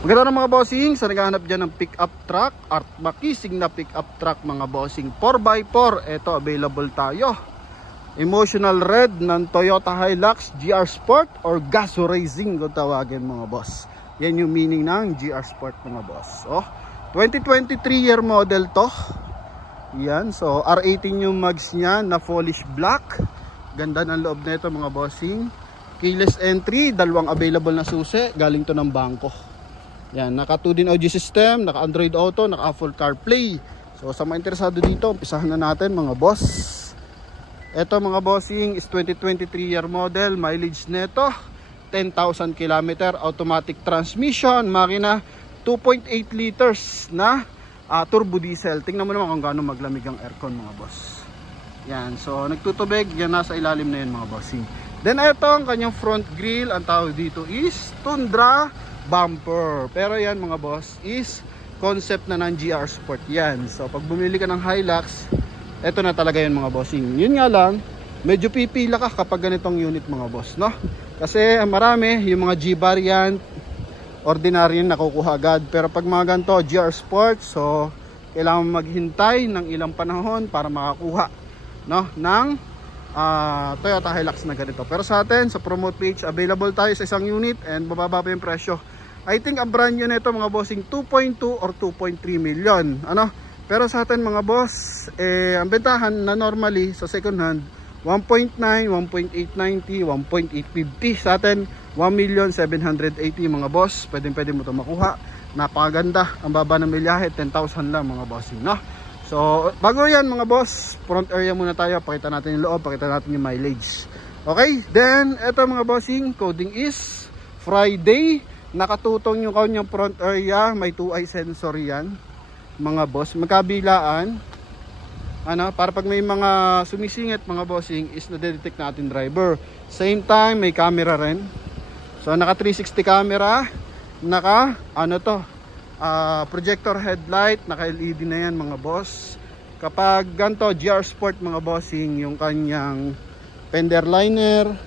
Maganda mga bossing, sa naghahanap dyan ng pick-up truck at makising na pick-up truck mga bossing 4x4, ito available tayo. Emotional red ng Toyota Hilux GR Sport or Gaso Racing kung tawagin mga boss. Yan yung meaning ng GR Sport mga boss. 2023 year model to. Yan, so R18 yung mags niya na polish black. Ganda ng loob na ito mga bossing. Keyless entry, dalawang available na susi, galing to ng bangko. Yan, naka 2 din audio system, naka Android Auto, naka full CarPlay. So sa mga interesado dito, umpisahan na natin mga boss. Ito mga bossing is 2023 year model, mileage neto 10,000 km, automatic transmission, makina 2.8 liters na turbo diesel. Tingnan mo naman kung gaano maglamig ang aircon mga boss. Yan, so nagtutubig, yan nasa ilalim na yan mga bossing. Then ito ang kanyang front grille, ang tawag dito is Tundra bumper. Pero yan mga boss is concept na ng GR Sport yan. So pag bumili ka ng Hilux, eto na talaga yan mga bossing. Yun nga lang, medyo pipila ka kapag ganitong unit mga boss, no? Kasi marami yung mga G variant, ordinary yun nakukuha agad. Pero pag mga ganito GR Sport, so kailangan maghintay ng ilang panahon para makakuha, no, ng Toyota Hilux na ganito. Pero sa atin, sa promote page, available tayo sa isang unit and bababa pa yung presyo. I think ang brand new nito mga bossing 2.2 or 2.3 million. Ano? Pero sa atin mga boss, ang bentahan na normally sa second hand 1.9, 1.890, 1.850. Sa atin 1,780,000 mga boss. Pwede mo ito makuha. Napakaganda. Ang baba ng milyahe 10,000 lang mga bossing, no? So bago yan mga boss, front area muna tayo. Pakita natin yung loob, pakita natin yung mileage. Okay, then eto mga bossing, coding is Friday. Nakatutong yung kanyang front area, may 2-eye sensor yan mga boss, magkabilaan, ano, para pag may mga sumisingit mga bossing is na-detect natin driver. Same time may camera rin, so naka 360 camera, naka ano to, projector headlight, naka LED na yan mga boss. Kapag ganito GR Sport mga bossing, yung kanyang fender liner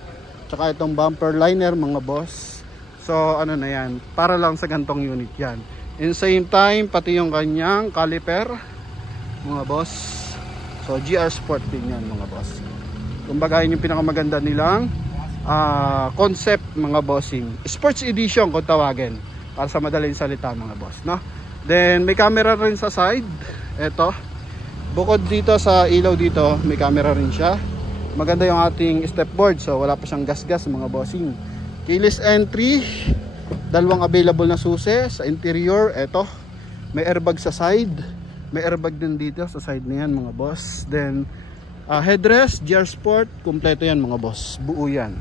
tsaka itong bumper liner mga boss, so ano na yan, para lang sa gantong unit yan. In same time, pati yung kanyang caliper mga boss, so GR Sport din yan mga boss. Kumbaga yun yung pinakamaganda nilang concept mga bossing, sports edition kung tawagin, para sa madaling salita mga boss, no? Then may camera rin sa side. Ito, bukod dito sa ilaw dito, may camera rin siya. Maganda yung ating stepboard, so wala pa siyang gas-gas mga bossing. Keyless entry, dalawang available na susi sa interior. Ito, may airbag sa side, may airbag din dito sa side na yan mga boss. Then headrest GR Sport, kumpleto yan mga boss, buo yan.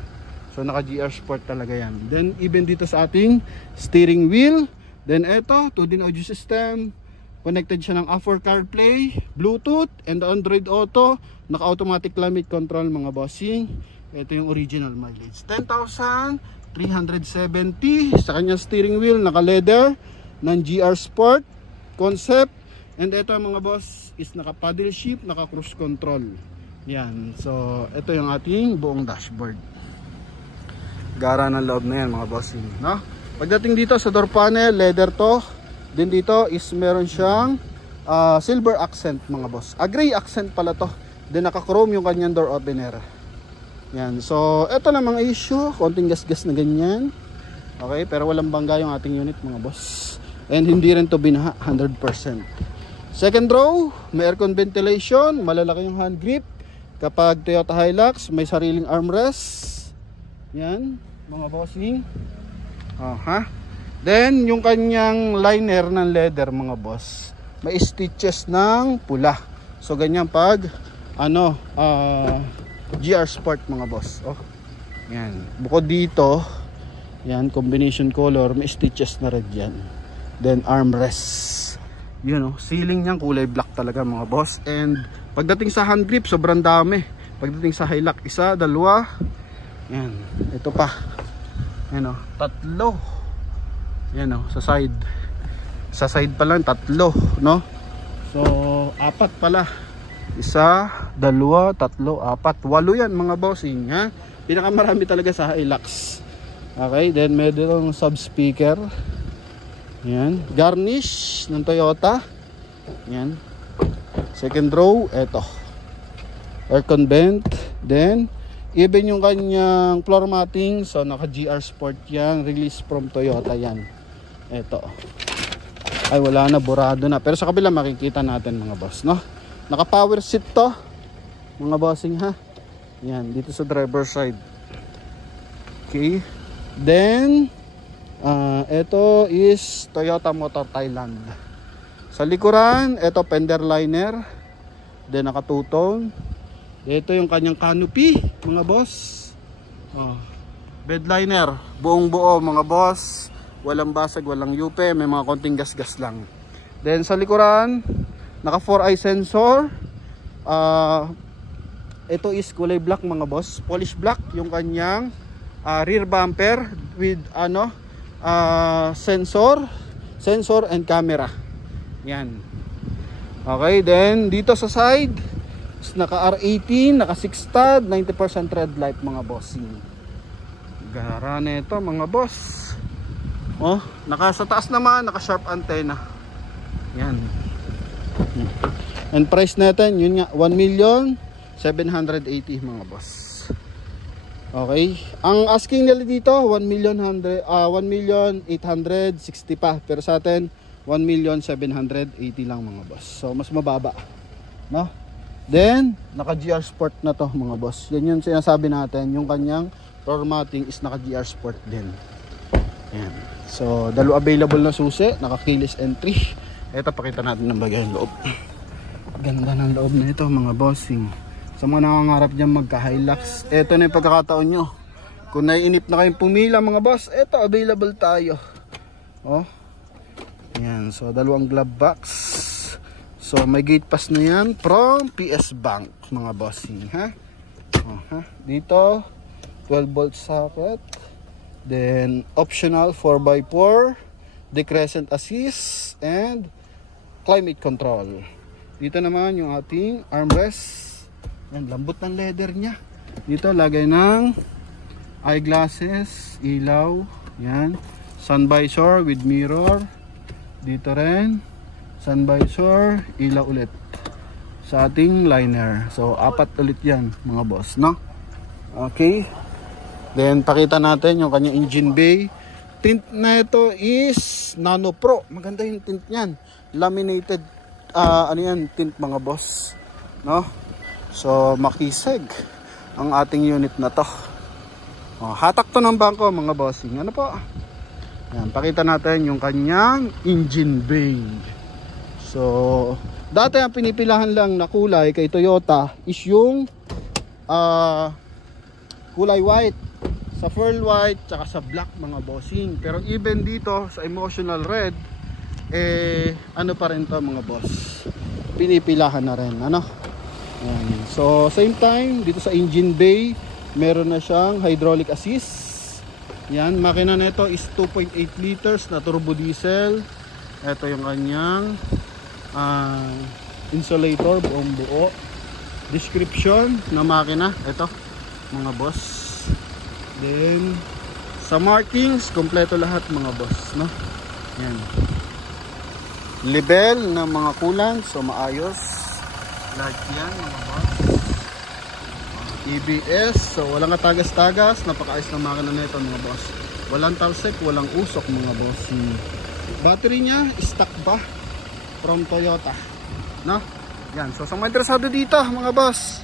So naka GR Sport talaga yan. Then even dito sa ating steering wheel, then ito 2 din audio system, connected siya ng A4 CarPlay, Bluetooth and Android Auto, naka automatic climate control mga bossing. Ito yung original mileage 10,370 sa kanyang steering wheel, naka leather ng GR Sport concept. And ito mga boss is naka paddle shift, naka cruise control yan. So ito yung ating buong dashboard. Gara ng loob na yan mga bossing, no? Pagdating dito sa door panel, leather to. Din dito is meron siyang silver accent mga boss, gray accent pala to. Then naka chrome yung kanyang door opener yan. So ito na mga issue, konting gas-gas na ganyan. Okay, pero walang bangga yung ating unit mga boss. And hindi rin to binaha 100%. Second row, may aircon ventilation, malalaki yung hand grip. Kapag Toyota Hilux, may sariling armrest. Yan, mga bossing. Then, yung kanyang liner ng leather mga boss, may stitches ng pula. So, ganyan pag, GR Sport mga boss. Yan. Bukod dito, yan, combination color, may stitches na red yan. Then, armrest. Yun, ceiling niyang kulay black talaga mga boss. And, pagdating sa hand grip, sobrang dami. Pagdating sa Hilux, 1, 2, yan, ito pa. Yan 3. Yan sa side. Sa side pa lang 3, no? So 4 pala. 1, 2, 3, 4, 8 yan mga bossing, ha? Pinakamarami talaga sa Hilux. Okay, then meron sub speaker. Yan, garnish ng Toyota. Yan. Second row, eto. Aircon vent. Then, even yung kanyang floor matting, so naka GR Sport yan, release from Toyota yan. Eto. Ay, wala na, burado na. Pero sa kabila makikita natin mga boss, no? Naka power seat to, mga bossing ha. Yan, dito sa driver side. Okay. Then, ito is Toyota Motor Thailand. Sa likuran, ito fender liner. Then naka two-tone. Ito yung kanyang canopy, mga boss. Bed liner, buong buo mga boss. Walang basag, walang yupe, may mga konting gas-gas lang. Then sa likuran, naka 4-eye sensor. Ito is kulay black mga boss, polish black yung kanyang rear bumper with sensor and camera. Yan. Okay, then dito sa side naka R18, naka 6 stud, 90% red light mga bossing. Gara nito mga boss. Naka sa taas naman, naka sharp antenna. Yan. And price natin, yun nga, 1,780,000 mga boss. Okay. Ang asking nila dito, 1,860,000 pa. Pero sa atin, 1,780,000 lang mga boss. So, mas mababa. No? Then, naka GR Sport na to mga boss. Yan yung sinasabi natin. Yung kanyang floor matting is naka GR Sport din. Yan. So, dalo available na susi. Naka keyless entry. Ito, pakita natin ng bagay ng loob. Ganda ng loob na ito mga bossing. Sa mga nangangarap dyan magka-Hilux, eto na yung pagkakataon nyo. Kung naiinip na kayong pumila mga boss, eto available tayo. Yan, so dalawang glove box. So may gate pass na yan from PS Bank mga bossing ha. Dito 12 volt socket. Then optional 4x4, decrescent assist and climate control. Dito naman yung ating armrest. Yan, lambot ng leather niya. Dito lagay ng eyeglasses, ilaw, yan, sun visor with mirror. Dito rin sun visor, ilaw ulit sa ating liner. So 4 ulit yan mga boss, no? Okay. Then pakita natin yung kanyang engine bay. Tint na ito is Nano Pro. Maganda yung tint niyan. Laminated tint mga boss, no? So makisig ang ating unit na to. Hatak to ng bangko mga bossing. Ano po? Yan, pakita natin yung kanyang engine bay. So dati ang pinipilahan lang na kulay kay Toyota is yung kulay white, sa pearl white tsaka sa black mga bossing. Pero even dito sa emotional red, ano pa rin to mga boss, pinipilahan na rin, ano? Yan. So same time dito sa engine bay, meron na siyang hydraulic assist. Yan, makina nito is 2.8 liters na turbo diesel. Ito yung kanyang insulator, buong buo. Description na makina, ito mga boss. Then sa markings, kompleto lahat mga boss, no? Yan. Level ng mga coolant, so maayos. Lahat yan mga boss. EBS, so walang katagas-tagas. Napakaayos na makina nito mga boss. Walang talsik, walang usok mga boss. Battery niya stock ba from Toyota, no? Yan, so sa mga interesado dito mga boss,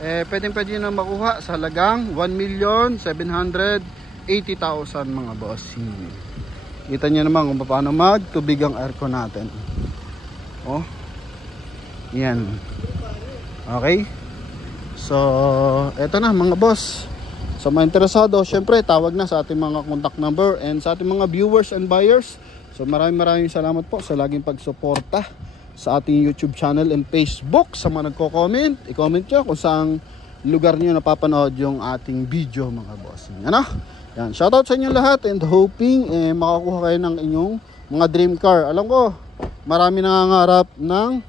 pwede na makuha sa halagang 1,780,000 mga boss. Kita nyo naman kung paano magtubig ang aircon natin. Yan. Okay. So eto na mga boss. Sa mga interesado, syempre tawag na sa ating mga contact number. And sa ating mga viewers and buyers, so maraming salamat po sa laging pagsuporta sa ating YouTube channel and Facebook. Sa mga nagko-comment, i-comment nyo kung saang lugar nyo napapanood yung ating video mga boss. Ano? Yan, shoutout sa inyo lahat and hoping makakuha kayo ng inyong mga dream car. Alam ko, marami nangangarap ng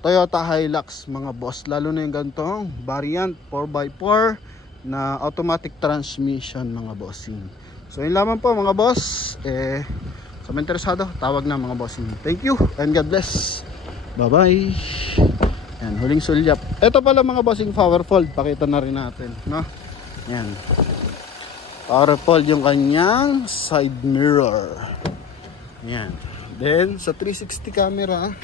Toyota Hilux mga boss, lalo na yung gantong variant 4x4 na automatic transmission mga bossing. So yun lamang po mga boss. Sa mga interesado, tawag na mga bossing. Thank you and God bless. Bye bye. Yan, huling sulyap. Ito pala mga bossing, power fold. Pakita na rin natin, no? Yan. Power fold yung kanyang side mirror. Yan. Then sa 360 camera,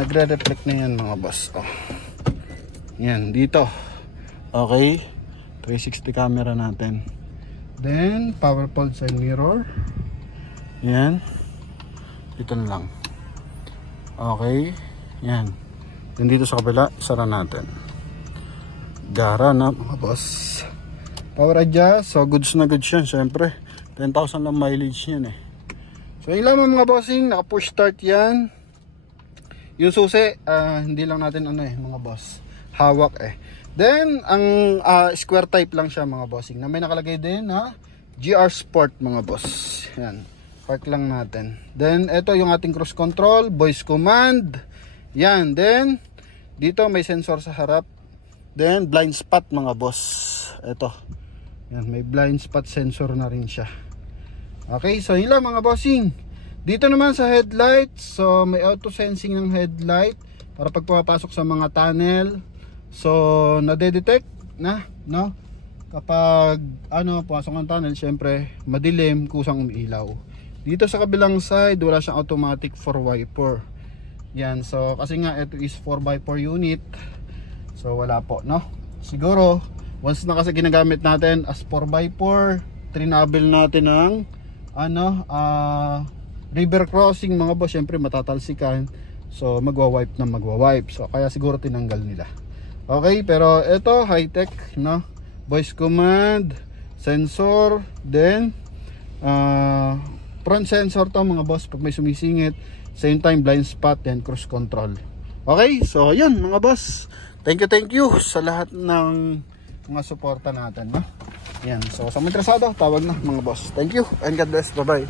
nagre-reflect na yan mga boss. Oh. Yan, dito. Okay. 360 camera natin. Then, power fold side mirror. Yan. Dito na lang. Okay. Yan. Then dito sa kabila, sara natin. Gara na mga boss. Power adjust. So, goods na goods yan. Siyempre, 10,000 lang mileage yan eh. So, yun lang mga bossing. Naka-push start yan. Yung susi, hindi lang natin mga boss. Hawak eh. Then, ang square type lang siya mga bossing. Na may nakalagay din na GR Sport mga boss. Yan. Park lang natin. Then, ito yung ating cruise control. Voice command. Yan. Then, dito may sensor sa harap. Then, blind spot mga boss. Ito. Yan. May blind spot sensor na rin siya. Okay. So, yun lang mga bossing. Dito naman sa headlight. So, may auto sensing ng headlight. Para pag pumapasok sa mga tunnel. So, nade-detect na, no? Kapag, pumasok ng tunnel, syempre, madilim, kusang umiilaw. Dito sa kabilang side, wala siyang automatic 4x4. Yan, so, kasi nga, ito is 4x4 unit. So, wala po, no? Siguro, once na kasi ginagamit natin as 4x4, trinabil natin ng, river crossing, mga boss, syempre, matatalsikan. So, magwa-wipe na magwa-wipe. So, kaya siguro tinanggal nila. Okay, pero ito high-tech, no? Voice command, sensor, then front sensor to mga boss pag may sumisingit. Same time blind spot and cruise control. Okay, so yun mga boss. Thank you sa lahat ng mga suporta natin, no? Yan, so sa mga interesado, tawag na mga boss. Thank you and God bless. Bye-bye.